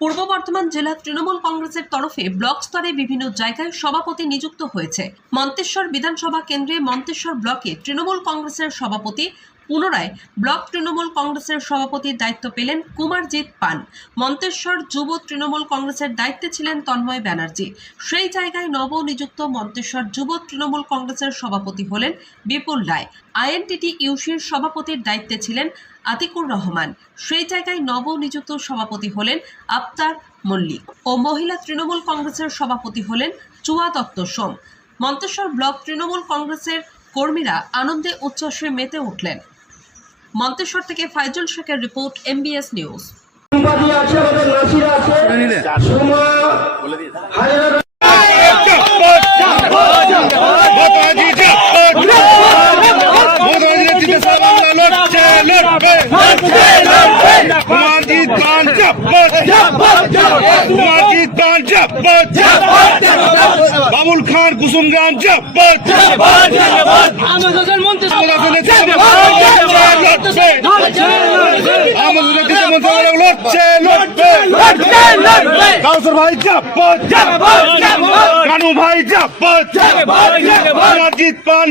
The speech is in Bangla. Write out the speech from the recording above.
পূর্ব বর্ধমান জেলা তৃণমূল কংগ্রেসের তরফে ব্লক স্তরে বিভিন্ন জায়গায় সভাপতি নিযুক্ত হয়েছে। মন্তেশ্বর বিধানসভা কেন্দ্রে মন্তেশ্বর ব্লকে তৃণমূল কংগ্রেসের সভাপতি পুনরায় ব্লক তৃণমূল কংগ্রেসের সভাপতির দায়িত্ব পেলেন কুমারজিৎ পান। মন্তেশ্বর যুব তৃণমূল কংগ্রেসের দায়িত্বে ছিলেন তন্ময় ব্যানার্জি। সেই জায়গায় নবনিযুক্ত মন্তেশ্বর যুব তৃণমূল কংগ্রেসের সভাপতি হলেন বিপুল রায়। আইএনটিটি ইউসির সভাপতির দায়িত্বে ছিলেন আতিকুর রহমান। সেই জায়গায় নবনিযুক্ত সভাপতি হলেন আফতার মল্লিক ও মহিলা তৃণমূল কংগ্রেসের সভাপতি হলেন চুয়া দত্ত সোম। মন্তেশ্বর ব্লক তৃণমূল কংগ্রেসের কর্মীরা আনন্দে উচ্ছ্বাসে মেতে উঠলেন। মন্তেশ্বর থেকে ফাইজুল শেখের রিপোর্ট, MBS নিউজ। বাবুল খান কুসুমগ্রাম কাউসার ভাই কানু ভাই কুমারজিৎ পান